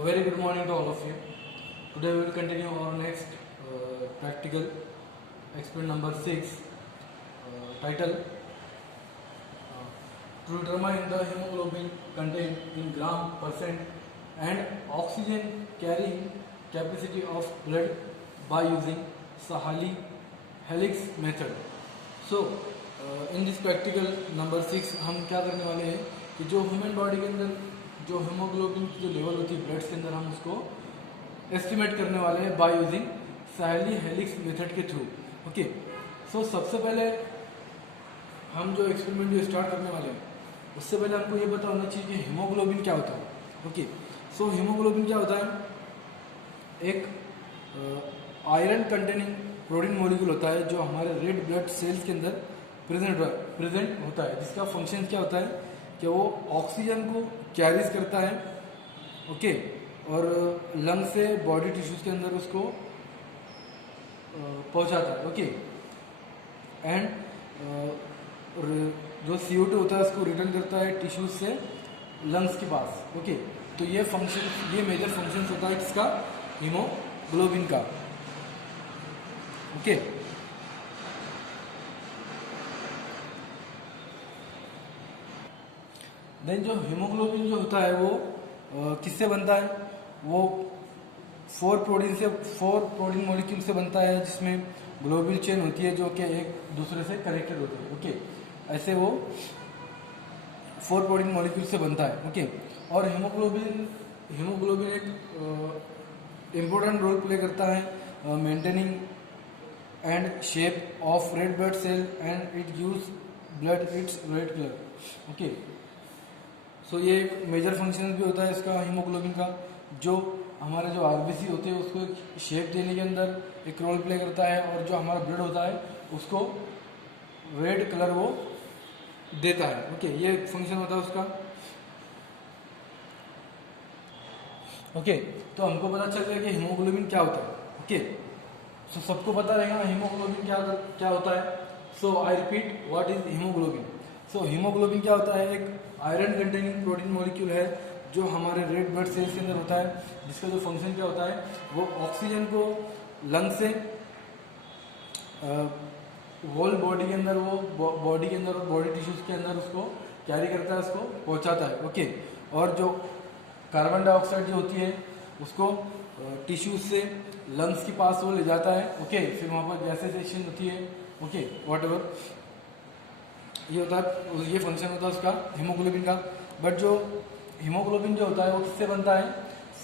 A very good morning to all of you. Today we will continue our next practical experiment number 6, title to determine the hemoglobin content in gram percent and oxygen carrying capacity of blood by using Sahali helix method. So in this practical number 6 हम क्या करने वाले हैं कि जो human body के अंदर जो हीमोग्लोबिन की जो लेवल होती है ब्लड के अंदर हम उसको एस्टिमेट करने वाले हैं by using Sahli helix method के थ्रू. ओके, सो सबसे पहले हम जो एक्सपेरिमेंट जो स्टार्ट करने वाले हैं उससे पहले हमको ये पता होना चाहिए कि हीमोग्लोबिन क्या होता है. ओके, सो हीमोग्लोबिन क्या होता है? एक आयरन कंटेनिंग प्रोटीन मॉलिक्यूल होता है जो हमारे रेड ब्लड सेल्स के अंदर प्रेजेंट होता है, जिसका फंक्शन क्या होता है कि वो ऑक्सीजन को कैरीज करता है. ओके, और लंग से बॉडी टिश्यूज के अंदर उसको पहुंचाता है. ओके, एंड जो CO2 होता है उसको रिटर्न करता है टिश्यूज से लंग्स के पास. ओके, तो ये फंक्शन, ये मेजर फंक्शन होता है किसका? हीमोग्लोबिन का. ओके, देन जो हीमोग्लोबिन जो होता है वो किससे बनता है? वो 4 प्रोटीन मॉलिक्यूल से बनता है जिसमें ग्लोबिन चेन होती है जो कि एक दूसरे से कनेक्टेड होती है. ओके, ऐसे वो 4 प्रोटीन मॉलिक्यूल से बनता है. ओके, और हीमोग्लोबिन एक इम्पोर्टेंट रोल प्ले करता है maintaining and shape of red blood cell and it gives blood its red colour. Okay, so ये एक मेजर फंक्शन भी होता है इसका हीमोग्लोबिन का, जो हमारे जो आरबीसी होते हैं उसको एक शेप देने के अंदर एक रोल प्ले करता है, और जो हमारा ब्लड होता है उसको रेड कलर वो देता है. ओके, ये फंक्शन होता है उसका. ओके, तो हमको पता चल गया कि हीमोग्लोबिन क्या होता है. ओके, सो सबको पता रहेगा हीमोग्लोबिन क्या होता है. So I repeat, what is haemoglobin? So haemoglobin क्या होता है? एक आयरन कंटेनिंग प्रोटीन मॉलिक्यूल है जो हमारे रेड ब्लड सेल्स के अंदर होता है, जिसका जो फंक्शन क्या होता है वो ऑक्सीजन को लंग से होल बॉडी के अंदर, वो बॉडी के अंदर और बॉडी टिश्यूज के अंदर उसको कैरी करता है, उसको पहुंचाता है. ओके, और जो कार्बन डाइऑक्साइड जो होती है उसको टिश्यूज से लंग्स के पास वो ले जाता है. ओके, फिर वहाँ पर गैसेशन होती है. ओके, वॉट एवर ये होता है, ये फंक्शन होता है उसका हीमोग्लोबिन का. बट जो हीमोग्लोबिन जो होता है वो किससे बनता है?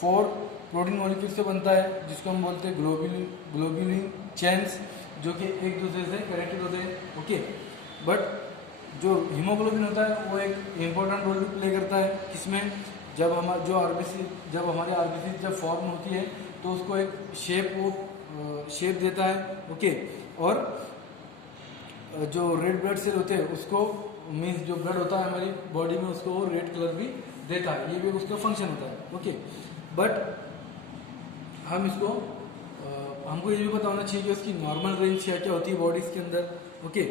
4 प्रोटीन मॉलिक्यूल से बनता है जिसको हम बोलते हैं ग्लोब्यूलिन चेन्स, जो कि एक दूसरे से कनेक्टेड होते हैं. ओके, बट जो हीमोग्लोबिन होता है वो एक इम्पोर्टेंट रोल भी प्ले करता है किसमें? जब हमारी आरबीसी जब फॉर्म होती है तो उसको एक शेप देता है. ओके, और जो रेड ब्लड सेल होते हैं उसको मीन्स जो ब्लड होता है हमारी बॉडी में उसको रेड कलर भी देता है. ये भी उसका फंक्शन होता है. ओके, बट हम इसको हमको ये भी पता होना चाहिए कि उसकी नॉर्मल रेंज क्या होती है बॉडीज के अंदर. ओके,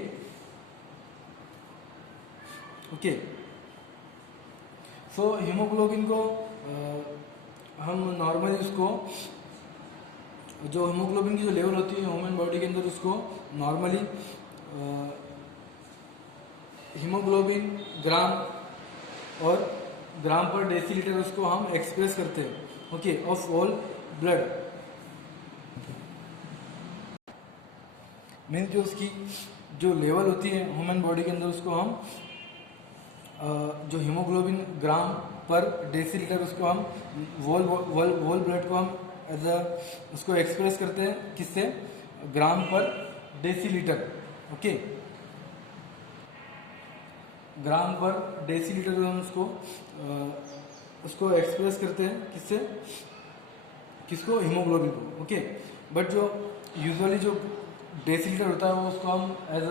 ओके, सो हीमोग्लोबिन को हम नॉर्मली उसको जो हीमोग्लोबिन की जो लेवल होती है ह्यूमन बॉडी के अंदर उसको नॉर्मली हीमोग्लोबिन ग्राम पर डेसीलीटर उसको हम एक्सप्रेस करते हैं. Okay, of all blood means जो उसकी जो लेवल होती है ह्यूमन बॉडी के अंदर उसको हम जो हीमोग्लोबिन ग्राम पर डेसीलीटर उसको हम वोल ब्लड को हम एज उसको एक्सप्रेस करते हैं किससे? ग्राम पर डेसीलीटर. ओके, ग्राम पर डेसीलीटर हम उसको एक्सप्रेस करते हैं किसको? हीमोग्लोबिन को. ओके, बट जो यूजुअली जो डेसीलीटर होता है वो उसको हम एज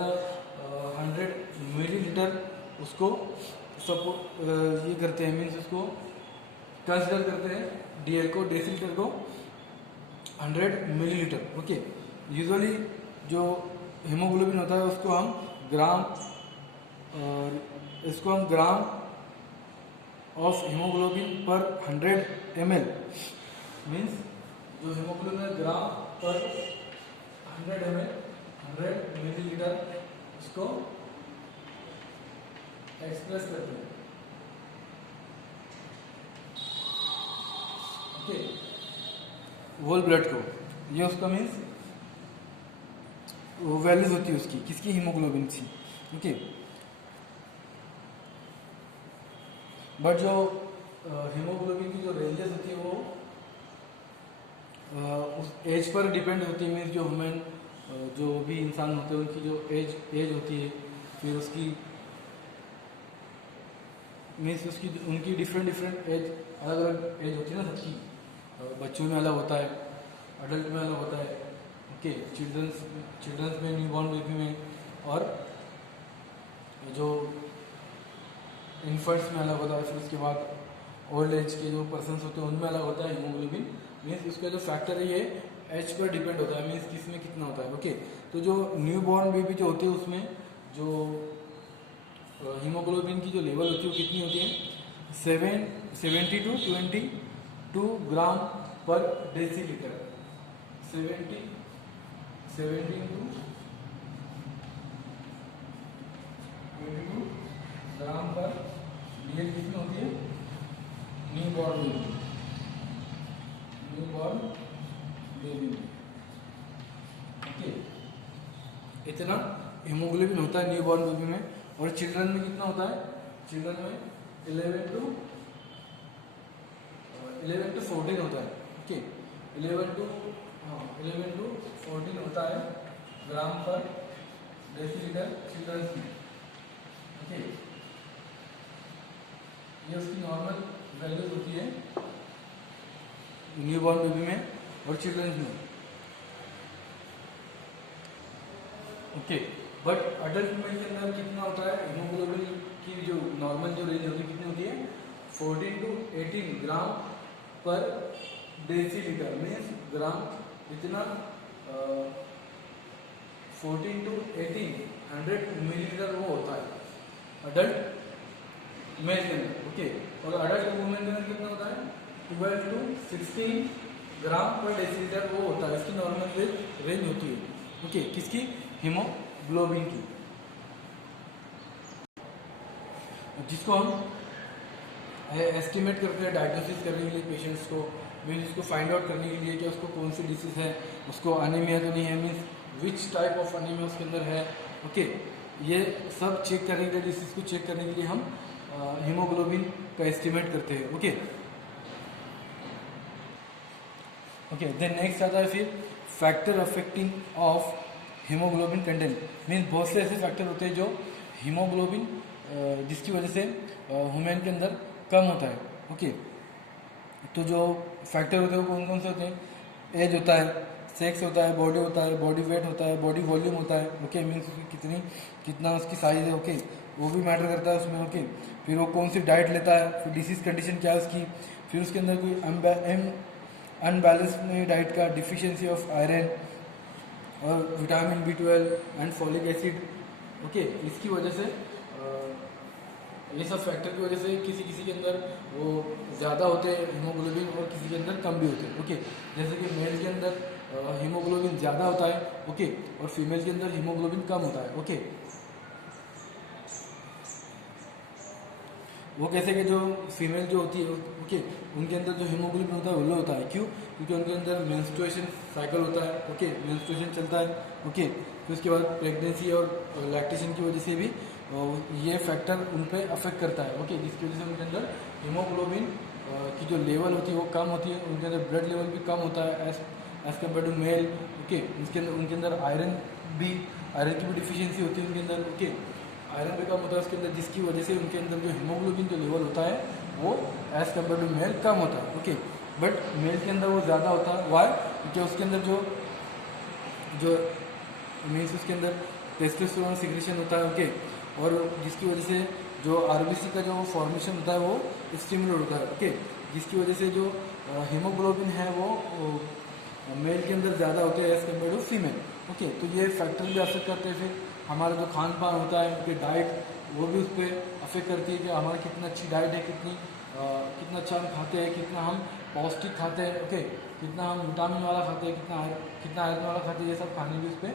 100 मिलीलीटर उसको ये करते हैं, मीन्स उसको कंसिडर करते हैं डीएल को, डेसीलीटर को 100 मिलीलीटर. ओके, यूजुअली जो हीमोग्लोबिन होता है उसको हम ग्राम ऑफ हीमोग्लोबिन पर 100 ml मीन्स जो हीमोग्लोबिन ग्राम पर 100 ml 100 मिलीलीटर इसको एक्सप्रेस करते हैं। ओके, होल ब्लड को, ये उसका मीन्स वैल्यूज होती है उसकी, किसकी, हीमोग्लोबिन की। ओके, बट जो हीमोग्लोबिन की जो रेंजेस होती है वो उस एज पर डिपेंड होती है। मीन्स जो ह्यूमन जो भी इंसान होते हैं उनकी जो एज होती है, फिर उसकी मीन्स उसकी उनकी डिफरेंट एज, अलग अलग एज होती है ना सबकी। बच्चों में अलग होता है, अडल्ट में अलग होता है। ओके, चिल्ड्रंस में, न्यूबॉर्न बेबी में, और जो इन्फेंट्स में अलग होता है। फिर उसके बाद ओल्ड एज के जो पर्सन्स होते हैं उनमें अलग होता है हीमोग्लोबिन। मीन्स उसका जो फैक्टर है ये एज पर डिपेंड होता है, मीन्स किस में कितना होता है। ओके, तो जो न्यूबॉर्न बेबी जो होते हैं उसमें जो हीमोग्लोबिन की जो लेवल होती है वो कितनी होती है, 70 to 22 ग्राम पर डेसीलीटर। 70 to 22 ग्राम पर ये कितनी होती है, न्यूबॉर्न बेबी। ओके, इतना हीमोग्लोबिन होता है न्यूबॉर्न बेबी में। और चिल्ड्रन में कितना होता है, चिल्ड्रन में 11 to 14 होता है। ओके, 11 to 14 होता है ग्राम पर डेसीलीटर चिल्ड्रंस में। ओके, ये उसकी नॉर्मल वैल्यूज होती है न्यूबॉर्न बेबी में और चिल्ड्रंस में। ओके, बट अडल्ट मेल के अंदर कितना होता है हीमोग्लोबिन की जो नॉर्मल जो रेंज होती है कितनी होती है, 14 to 18 ग्राम पर डेसीलीटर। मीन्स ग्राम इतना 14 to 18 100 मिलीलीटर वो होता है अडल्ट मेल के अंदर। ओके, और अडल्ट वुमेन के अंदर कितना होता है, 12 to 16 ग्राम पर डेसीलीटर वो होता है, इसकी नॉर्मल रेंज होती है। ओके, किसकी, हीमोग्लोबिन की, जिसको हम एस्टिमेट करते हैं डायग्नोसिस करने के लिए पेशेंट्स को। मीन्स उसको फाइंड आउट करने के लिए कि उसको कौन सी डिसीज है, उसको अनीमिया तो नहीं है, means which type of anaemia उसके अंदर है। ओके, ये सब चेक करने के लिए, डिसीज को चेक करने के लिए हम हीमोग्लोबिन का एस्टिमेट करते हैं। ओके, देन नेक्स्ट आता है फिर factor affecting of haemoglobin content. Means बहुत से ऐसे फैक्टर होते हैं जो हीमोग्लोबिन जिसकी वजह से ह्यूमन के अंदर कम होता है। ओके, तो जो फैक्टर होते हैं वो कौन कौन से होते हैं, एज होता है, सेक्स होता है, बॉडी होता है, बॉडी वेट होता है, बॉडी वॉल्यूम होता है। ओके, मीन्स कितना उसकी साइज है। ओके, वो भी मैटर करता है उसमें। ओके, फिर वो कौन सी डाइट लेता है, फिर डिसीज कंडीशन क्या है उसकी, फिर उसके अंदर कोई अनबैलेंस नहीं डाइट का, डिफिशियंसी ऑफ आयरन और vitamin B12 and folic acid. Okay, इसकी वजह से ये सब फैक्टर की वजह से किसी के अंदर वो ज़्यादा होते हैं हीमोग्लोबिन और किसी के अंदर कम भी होते हैं। ओके, जैसे कि मेल के अंदर हीमोग्लोबिन ज़्यादा होता है। ओके, और फीमेल के अंदर हीमोग्लोबिन कम होता है। ओके, वो कैसे कि जो फीमेल जो होती है, ओके, उनके अंदर जो हीमोग्लोबिन होता है वो लो होता है। क्यों, क्योंकि उनके अंदर मेंस्ट्रुएशन साइकिल होता है। ओके, मेंस्ट्रुएशन चलता है। ओके, फिर उसके बाद प्रेगनेंसी और लैक्टेशन की वजह से भी ये फैक्टर उन पर अफेक्ट करता है। ओके, जिसकी वजह से उनके अंदर हीमोग्लोबिन की जो लेवल होती है वो कम होती है, उनके अंदर ब्लड लेवल भी कम होता है as compared to male. Okay, उनके अंदर आयरन की भी डिफिशियंसी होती है उनके अंदर। ओके, आयरन भी कम होता है उसके अंदर, जिसकी वजह से उनके अंदर जो हीमोग्लोबिन जो लेवल होता है वो एज कम्पेयर टू मेल कम होता है। ओके, बट मेल के अंदर वो ज़्यादा होता है। वाई, क्योंकि उसके अंदर जो मीन्स उसके अंदर टेस्टोस्टेरोन सिक्रेशन होता है। ओके, और जिसकी वजह से जो RBC का जो फॉर्मेशन होता है वो स्टिमुलेट होता है। ओके, जिसकी वजह से जो हीमोग्लोबिन है वो मेल के अंदर ज़्यादा होते हैं as compared to female. Okay, तो ये फैक्टर भी अफेक्ट करते हैं। फिर हमारा जो खान पान होता है, उनके डाइट, वो भी उस पर अफेक्ट करती है कि हमारा कितना अच्छी डाइट है, कितना अच्छा हम खाते हैं, कितना हम पौष्टिक खाते हैं, ओके, कितना हम विटामिन वाला खाते हैं, कितना आयरन वाला खाते हैं, ये सब खाने भी उस पर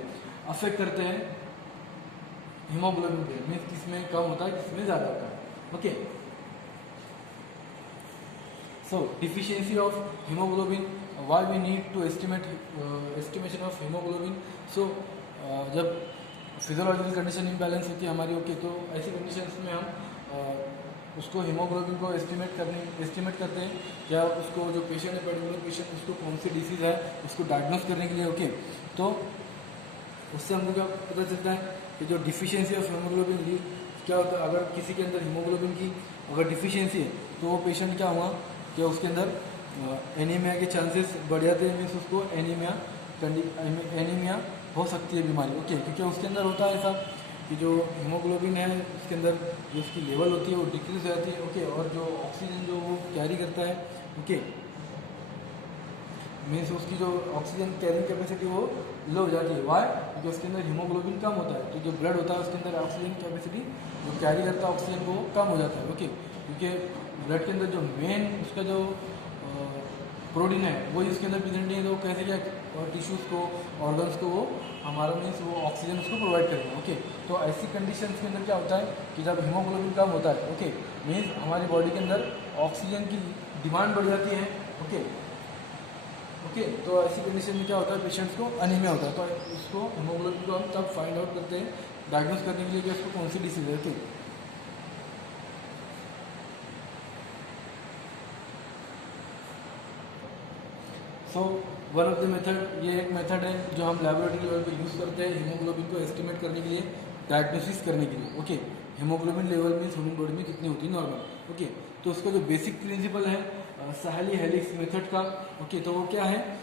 अफेक्ट करते हैं हीमोग्लोबिन पे। मीन्स किसमें कम होता है, किसमें ज़्यादा होता है, okay. So deficiency of hemoglobin, why we need to estimation of hemoglobin. So जब फिजियोलॉजिकल कंडीशन इम्बैलेंस होती है हमारी, ओके, तो ऐसी कंडीशंस में हम उसको हीमोग्लोबिन को एस्टिमेट करते हैं, क्या उसको जो पेशेंट है, पर्टिकुलर पेशेंट, उसको कौन सी डिसीज़ है उसको डायग्नोस करने के लिए, ओके। तो उससे हमको क्या पता चलता है कि जो डिफिशियंसी ऑफ हीमोग्लोबिन क्या होता है, अगर किसी के अंदर हीमोग्लोबिन की अगर डिफिशियंसी है तो वो पेशेंट क्या हुआ कि उसके अंदर एनीमिया के चांसेस बढ़ जाते हैं। मीन्स उसको एनीमिया हो सकती है बीमारी, ओके, क्योंकि उसके अंदर होता है ऐसा कि जो हीमोग्लोबिन है उसके अंदर जो उसकी लेवल होती है वो डिक्रीज हो जाती है, ओके, और जो ऑक्सीजन जो वो कैरी करता है, ओके, मीन्स उसकी जो ऑक्सीजन कैरिंग कैपेसिटी वो लो हो जाती है। वाई? क्योंकि उसके अंदर हीमोग्लोबिन कम होता है, तो जो ब्लड होता है उसके अंदर ऑक्सीजन कैपेसिटी जो कैरी करता है ऑक्सीजन को कम हो जाता है, ओके, क्योंकि ब्लड के अंदर जो मेन उसका जो प्रोटीन है वही उसके अंदर प्रेजेंट नहीं है, तो कैसे क्या टिश्यूज़ को, ऑर्गन्स को वो हमारा मीन्स वो ऑक्सीजन उसको प्रोवाइड करेगा, ओके। तो ऐसी कंडीशंस के अंदर क्या होता है कि जब हीमोग्लोबिन कम होता है, ओके, मीन्स हमारी बॉडी के अंदर ऑक्सीजन की डिमांड बढ़ जाती है, ओके, तो ऐसी कंडीशन में क्या होता है, पेशेंट्स को अनीमिया होता है। तो उसको हीमोग्लोबिन को हम तब फाइंड आउट करते हैं डायग्नोस करने के लिए कि उसको कौन सी डिसीज है, okay. So one of the method, ये एक मेथड है जो हम लेबोरेटरी लेवल पे यूज़ करते हैं हीमोग्लोबिन को एस्टिमेट करने के लिए, डायग्नोसिस करने के लिए, ओके। हीमोग्लोबिन लेवल में ह्यूमन बॉडी में कितनी होती है नॉर्मल, ओके। तो उसका जो बेसिक प्रिंसिपल है साहली हेलिक्स मेथड का, ओके, तो वो क्या है,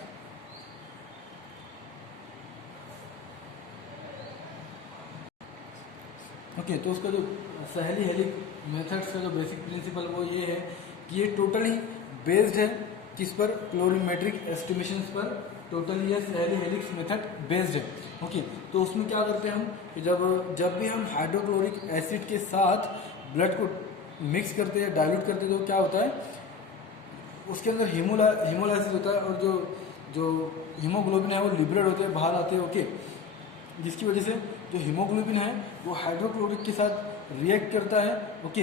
ओके, तो उसका जो साहली हेलिक्स मेथड्स का जो बेसिक प्रिंसिपल वो ये है कि ये टोटली बेस्ड है किस पर, क्लोरीमेट्रिक एस्टिमेशंस पर, टोटली ये साहली हेलिक्स मेथड बेस्ड है, ओके। तो उसमें क्या करते हैं हम कि जब भी हम हाइड्रोक्लोरिक एसिड के साथ ब्लड को मिक्स करते हैं, डाइल्यूट करते हैं, तो क्या होता है उसके अंदर हीमोलाइसिस होता है और जो हीमोग्लोबिन है वो लिबरेट होते हैं, बाहर आते हैं, ओके, जिसकी वजह से जो हीमोग्लोबिन है वो हाइड्रोक्लोरिक के साथ रिएक्ट करता है, ओके,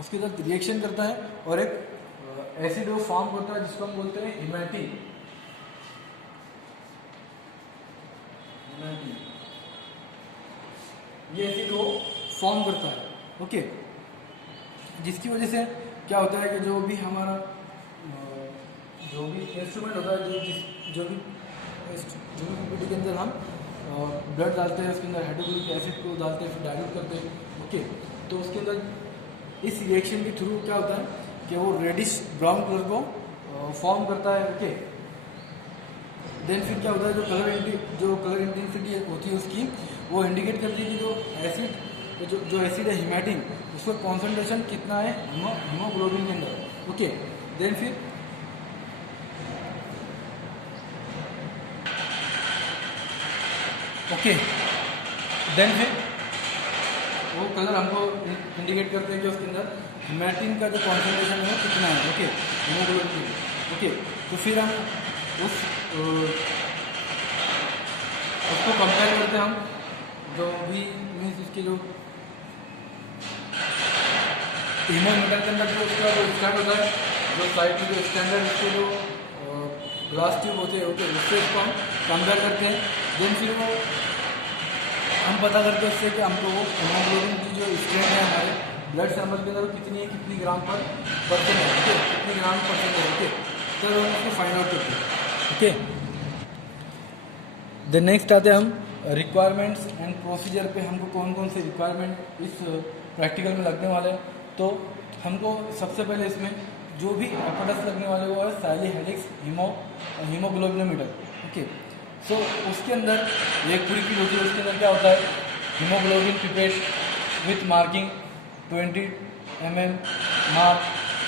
उसके साथ रिएक्शन करता है और एक एसिड वो फॉर्म करता है जिसको हम बोलते हैं हिमैटिन। ये एसिड वो फॉर्म करता है, ओके, जिसकी वजह से क्या होता है कि जो भी हमारा जो भी इंस्ट्रूमेंट होता है, जो भी कंप्यूटर के अंदर हम ब्लड डालते हैं, उसके अंदर हाइड्रोक्लोरिक एसिड को डालते हैं, फिर डाइल्यूट करते हैं, ओके, तो उसके अंदर इस रिएक्शन के थ्रू क्या होता है कि वो रेडिश ब्राउन कलर को फॉर्म करता है, ओके। देन फिर क्या होता है, जो कलर इंटेंसिटी होती है उसकी वो इंडिकेट करती है कि जो एसिड है हिमैटिन, उसका कॉन्सेंट्रेशन कितना है हीमोग्लोबिन के अंदर, ओके। देन फिर वो कलर हमको इंडिकेट करते हैं कि उसके अंदर हिमैटिन का जो कॉन्सेंट्रेशन है वो कितना है, ओके, हीमोग्लोबिन, ओके। तो फिर हम उसको कंपेयर करते हैं, हम जो भी मीन्स उसके जो हीमोमीटर के अंदर जो उसका जो स्टैंड होता है, जो साइड में जो स्टैंडर्ड उसके जो ग्लास ट्यूब होते हैं, ओके, उससे इसको हम कंपेयर करते हैं। देन फिर वो हम पता करते हैं उससे कि हमको वो हीमोग्लोबिन की जो स्ट्रेंथ है हमारे ब्लड सैंपल के अंदर कितनी ग्राम पर परसेंट है, ओके, कितनी ग्राम परसेंट है, ओके, तो हम उसको फाइंड आउट करते हैं, ओके। देन नेक्स्ट आते हैं हम रिक्वायरमेंट्स एंड प्रोसीजर पे, हमको कौन कौन से रिक्वायरमेंट इस प्रैक्टिकल में लगने वाले हैं। तो हमको सबसे पहले इसमें जो भी एपेंडिक्स लगने वाले वो है साइली हेलिक्स हीमोग्लोबिनोमीटर, ओके। सो उसके अंदर एक पूरी किट होती है, उसके अंदर क्या होता है haemoglobin pipette with marking 20 mm mark,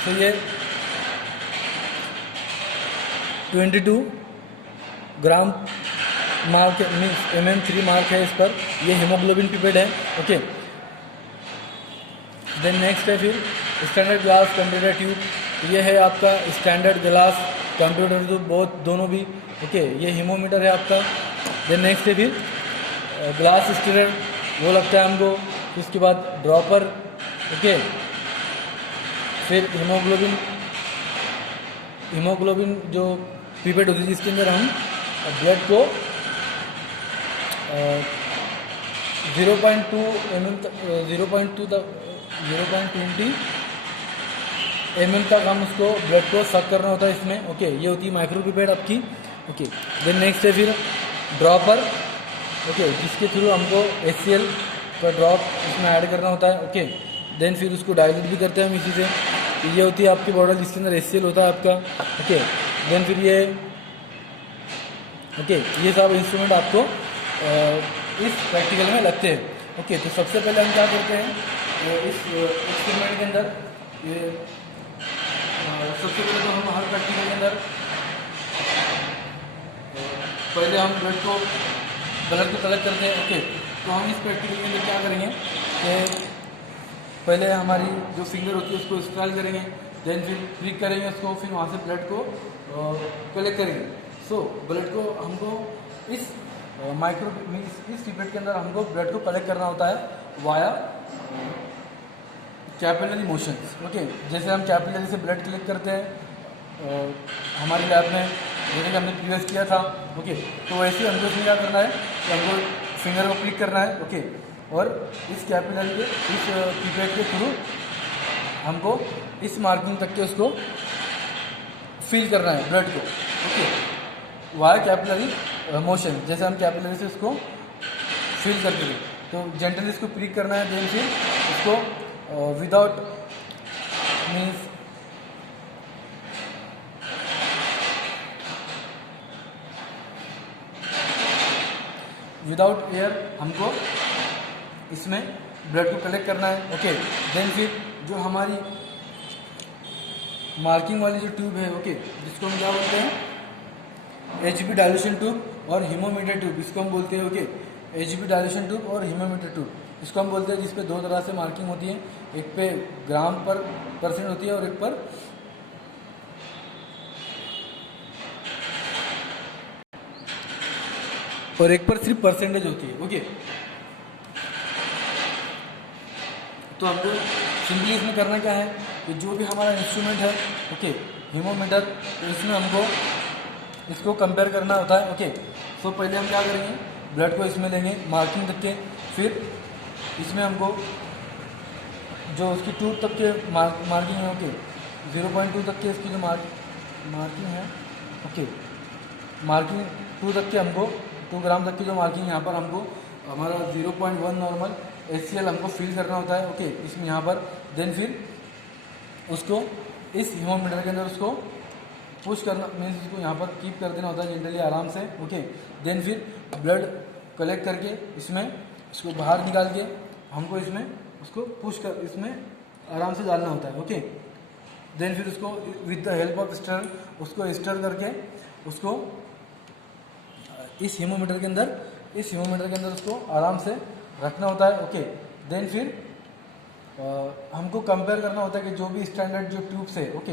तो ये 22 ग्राम मार्क मीन्स mm3 मार्क है इस पर, ये हीमोग्लोबिन पिपेट है, ओके। देन नेक्स्ट है फिर स्टैंडर्ड ग्लास कंप्यूटर ट्यूब। ये है आपका स्टैंडर्ड ग्लास कंप्यूटर ट्यूब, बहुत दोनों भी। ओके, ये हीमोमीटर है आपका। देन नेक्स्ट है फिर ग्लास स्टीरर, वो लगता है हमको। उसके बाद ड्रॉपर। ओके, फिर हीमोग्लोबिन जो पिपेट होती है जिसके अंदर हम ब्लड को 0.2 mm तक 0.20 mm तक हम उसको ब्लड को सक करना होता है इसमें। ओके, ये होती है माइक्रो पिपेट आपकी। ओके, देन नेक्स्ट है फिर ड्रॉपर। ओके, जिसके थ्रू हमको HCl का ड्रॉप इसमें ऐड करना होता है। ओके, देन फिर उसको डाइल्यूट भी करते हैं हम इसी से। ये होती है आपकी बॉटल जिसके अंदर HCl होता है आपका। ओके, देन फिर ये ये सब इंस्ट्रूमेंट आपको इस प्रैक्टिकल में लगते हैं। ओके, तो सबसे पहले हम क्या करते हैं इस एक्सपेरिमेंट के अंदर, ये सबसे पहले तो हम हर प्रैक्टिकल के अंदर पहले हम ब्लड को कलेक्ट करते हैं। ओके, तो हम इस प्रैक्टिकल के अंदर क्या करेंगे कि पहले हमारी जो फिंगर होती है उसको स्ट्राइल करेंगे, देन फिर प्रिक करेंगे उसको, फिर वहाँ से ब्लड को कलेक्ट करेंगे। सो ब्लड को हमको इस पिपेट के अंदर हमको ब्लड को कलेक्ट करना होता है वाया कैपिलरी मोशंस। ओके, जैसे हम कैपिलरी से ब्लड कलेक्ट करते हैं हमारी लैब में, जैसे कि हमने प्रीवियस किया था। ओके, तो वैसे ही हमको इसमें क्या करना है कि हमको फिंगर को क्लिक करना है। ओके, और इस कैपिलरी के इस पिपेट के थ्रू हमको इस मार्किंग तक के उसको फील करना है ब्लड को। ओके, वाया कैपिलरी मोशन, जैसे हम कैपिलरी से उसको फील करते थे, तो जेंटली इसको प्रिक करना है। देन फिर उसको विदाउट मीन्स विदाउट एयर हमको इसमें ब्लड को कलेक्ट करना है। ओके, देन फिर जो हमारी मार्किंग वाली जो ट्यूब है, ओके, जिसको हम क्या बोलते हैं HB डायल्यूशन ट्यूब और हीमोमीटर ट्यूब, इसको हम बोलते हैं। ओके, HB डायल्यूशन ट्यूब और हीमोमीटर ट्यूब इसको हम बोलते हैं, जिस पे दो तरह से मार्किंग होती है, एक पे ग्राम पर परसेंट होती है और एक पर सिर्फ परसेंटेज होती है। ओके, तो हमको सिंपली इसमें करना क्या है कि जो भी हमारा इंस्ट्रूमेंट है, ओके, हीमोमीटर, तो इसमें हमको इसको कंपेयर करना होता है। ओके, तो पहले हम क्या करेंगे, ब्लड को इसमें लेंगे मार्किंग तक के, फिर इसमें हमको जो उसकी ट्यूब तक के मार्किंग है, ओके, 0.2 तक के इसकी जो मार्किंग है, ओके, मार्किंग 2 तक के हमको 2 ग्राम तक की जो मार्किंग यहाँ पर हमको हमारा 0.1 नॉर्मल HCl हमको फिल करना होता है। ओके, इसमें यहाँ पर देन फिर उसको इस हीमोमीटर के अंदर उसको पुश करना, मीन्स उसको यहाँ पर कीप कर देना होता है जेंटली आराम से। ओके, देन फिर ब्लड कलेक्ट करके इसमें इसको बाहर निकाल के हमको इसमें उसको पुश कर इसमें आराम से डालना होता है। ओके, देन फिर उसको with the help of stir उसको स्टर करके उसको इस हीमोमीटर के अंदर उसको आराम से रखना होता है। ओके, देन फिर हमको कंपेयर करना होता है कि जो भी स्टैंडर्ड जो ट्यूब्स है, ओके,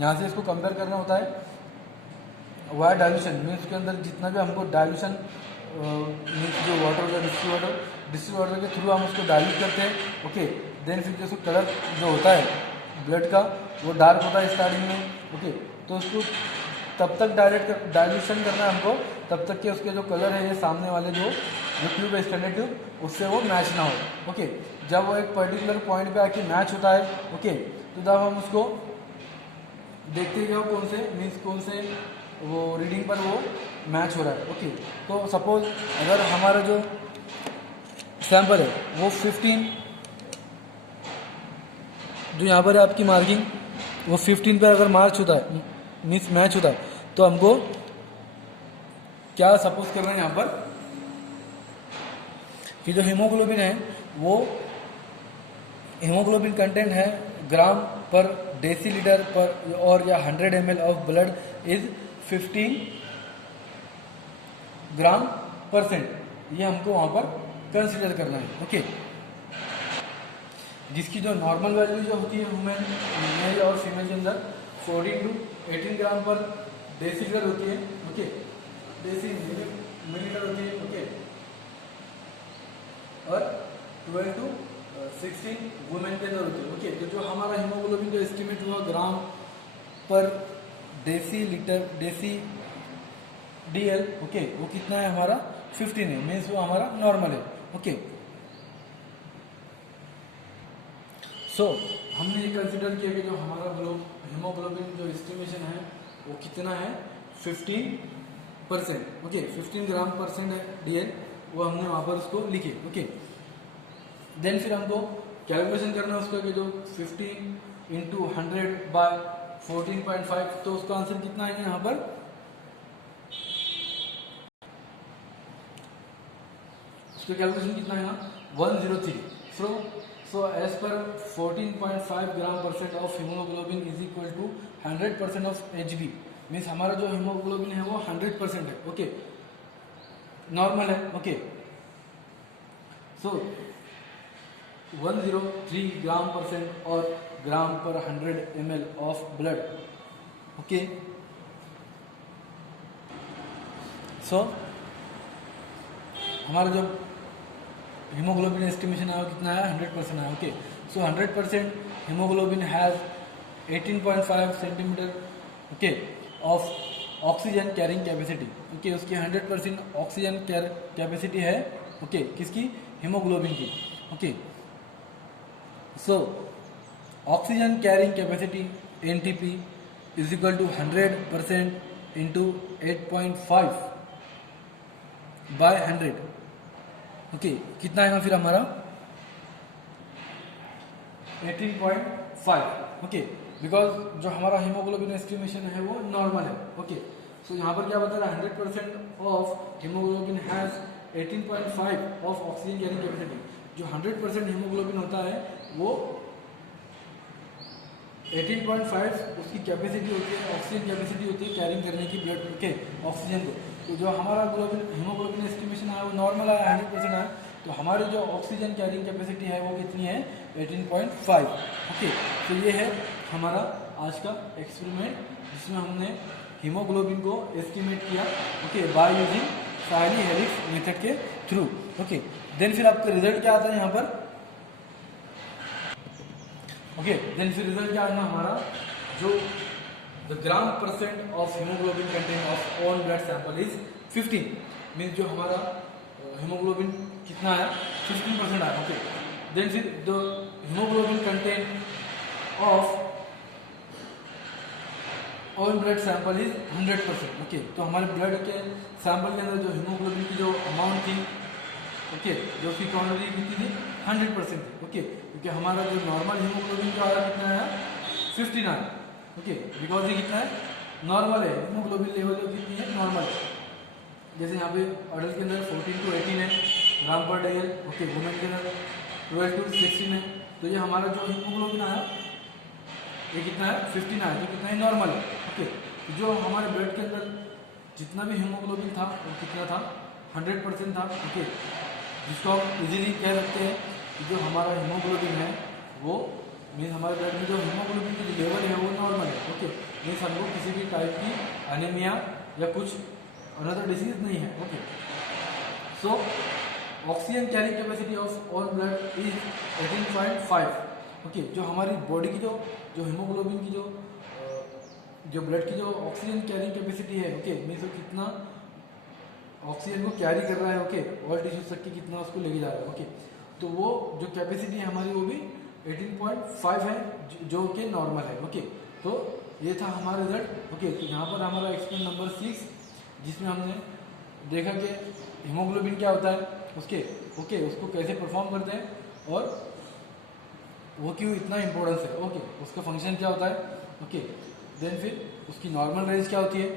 यहाँ से इसको कंपेयर करना होता है वायर डाइल्यूशन, मीन्स उसके अंदर जितना भी हमको डाइल्यूशन मीन्स जो वाटर होता है डिस्टिल वाटर के थ्रू हम उसको डाइल्यूट करते हैं। ओके, देन फिर जो कलर जो होता है ब्लड का वो डार्क होता है स्टार्टिंग में। ओके, तो उसको तब तक डाइल्यूशन करना है हमको तब तक कि उसके जो कलर है ये सामने वाले जो ट्यूब है स्टैंडर्ड ट्यूब उससे वो मैच ना हो। ओके, जब वो एक पर्टिकुलर पॉइंट पे आके मैच होता है, ओके, तो तब हम उसको देखते हैं कि वो कौन से वो रीडिंग पर वो मैच हो रहा है। ओके, तो सपोज अगर हमारा जो सैंपल है वो 15 जो यहाँ पर है आपकी मार्किंग वो 15 पर अगर मैच होता है मीन्स मैच होता है, तो हमको क्या सपोज करना है यहाँ पर कि जो हीमोग्लोबिन है वो हीमोग्लोबिन कंटेंट है ग्राम पर डेसीलीटर पर और या 100 ml ऑफ ब्लड इज 15 ग्राम %, ये हमको वहाँ पर कंसिडर करना है। ओके, जिसकी जो नॉर्मल वैल्यू जो होती है ह्यूमन मेल और फीमेल के अंदर 14 to 18 ग्राम पर डेसीलीटर होती है, ओके, डेसी मिलीलीटर होती है, ओके, और 12 to 16 वुमेन के अंदर होती है, ओके। तो जो हमारा हीमोग्लोबिन का एस्टिमेट हुआ ग्राम पर डेसी DL, ओके, वो कितना है हमारा 15 है, मीन्स वो हमारा नॉर्मल है, ओके। सो हमने ये कंसिडर किया कि जो हमारा हीमोग्लोबिन जो एस्टिमेशन है वो कितना है 15%, ओके, 15 ग्राम परसेंट है DL, वो हमने वहाँ पर उसको लिखे, ओके। देन फिर हमको कैलकुलेशन करना है उसका कि जो 15 इंटू 100 बाय 14.5, तो उसका आंसर कितना है यहाँ पर, उसका कैलकुलेशन कितना है ना 103। सो as per 14.5 gram percent of haemoglobin is equal to 100% of HB, means हमारा जो हीमोग्लोबिन है वो 100% है, ओके, नॉर्मल है, ओके। सो 103 ग्राम परसेंट और gram per 100 ml of blood, okay. So हमारा जो हीमोग्लोबिन एस्टिमेशन आया कितना है 100% आया, okay. So 100% haemoglobin has 18.5 centimetre, okay, of oxygen carrying capacity, okay, उसकी 100% ऑक्सीजन कैपेसिटी है, ओके, किसकी, हीमोग्लोबिन की, okay. So oxygen carrying capacity NTP is equal to 100% into 8.5 by 100, okay, कितना आएगा फिर हमारा 18.5, ओके, बिकॉज जो हमारा हीमोग्लोबिन एस्टिमेशन है वो नॉर्मल है, ओके। सो यहाँ पर क्या बता रहा है 100% of haemoglobin has 18.5 of oxygen carrying capacity, जो 100% हीमोग्लोबिन होता है वो 18.5 उसकी कैपेसिटी होती है, ऑक्सीजन कैपेसिटी होती है कैरिंग करने की ब्लड, ओके, ऑक्सीजन को। तो जो हमारा हीमोग्लोबिन एस्टिमेशन है वो नॉर्मल आया 100% आया, तो हमारी जो ऑक्सीजन कैरिंग कैपेसिटी है वो कितनी है 18.5, ओके। तो ये है हमारा आज का एक्सपेरिमेंट जिसमें हमने हीमोग्लोबिन को एस्टिमेट किया, okay, by using Saili helix method के थ्रू, ओके। देन फिर आपका रिजल्ट क्या आता है यहाँ पर, ओके, देन फिर रिजल्ट क्या आना हमारा, जो the gram percent of haemoglobin content of all blood sample is 15, means जो हमारा हीमोग्लोबिन कितना आया 15% आया, ओके। देन फिर the haemoglobin content of all blood sample is 100%, okay. तो हमारे ब्लड के सैंपल के अंदर जो हीमोग्लोबिन की जो अमाउंट थी, ओके, जो उसकी क्वांटिटी कितनी थी 100%, ओके, क्योंकि हमारा जो नॉर्मल हीमोग्लोबिन का आया कितना आया 15 आया, ओके, बिकॉज ये कितना है नॉर्मल है, हीमोग्लोबिन लेवल जो कितनी है नॉर्मल है। जैसे यहाँ पे अडल्ट के अंदर 14 to 18 है ग्राम पर डेल, ओके, वुमेन के अंदर 12 to 16 है, तो ये हमारा जो हीमोग्लोबिन आया ये कितना है 15 आया, जो कितना है नॉर्मल है, ओके। जो हमारे ब्लड के अंदर जितना भी हीमोग्लोबिन था वो कितना था 100% था, ओके, जिसको हम इजीली कह सकते हैं कि जो हमारा हीमोग्लोबिन है वो मीन्स हमारे ब्लड में जो हीमोग्लोबिन की लेवल है वो नॉर्मल है, ओके, मीन्स हमको किसी भी टाइप की एनीमिया या कुछ अनदर डिसीज नहीं है, okay. So oxygen carrying capacity of all blood is 18.5, okay. जो हमारी बॉडी की जो हीमोग्लोबिन की जो ब्लड की जो ऑक्सीजन कैरिंग कैपेसिटी है, ओके, मीन्स वो कितना ऑक्सीजन को कैरी कर रहा है, ओके, ऑल टिश्यूज तक की कितना उसको लेके जा रहा है, ओके। तो वो जो कैपेसिटी है हमारी वो भी 18.5 है, जो कि नॉर्मल है, ओके। तो ये था हमारा रिजल्ट, ओके। तो यहाँ पर हमारा एक्सपेरिमेंट नंबर 6 जिसमें हमने देखा कि हीमोग्लोबिन क्या होता है उसके, ओके, उसको कैसे परफॉर्म करते हैं और वो क्यों इतना इंपॉर्टेंस है, ओके, उसका फंक्शन क्या होता है, ओके। देन फिर उसकी नॉर्मल रेंज क्या होती है,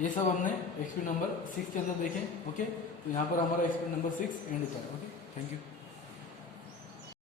ये सब हमने एक्सपेरिमेंट नंबर 6 के अंदर देखें, ओके। तो यहाँ पर हमारा एक्सपेरिमेंट नंबर 6 एंड होता है, ओके। Thank you.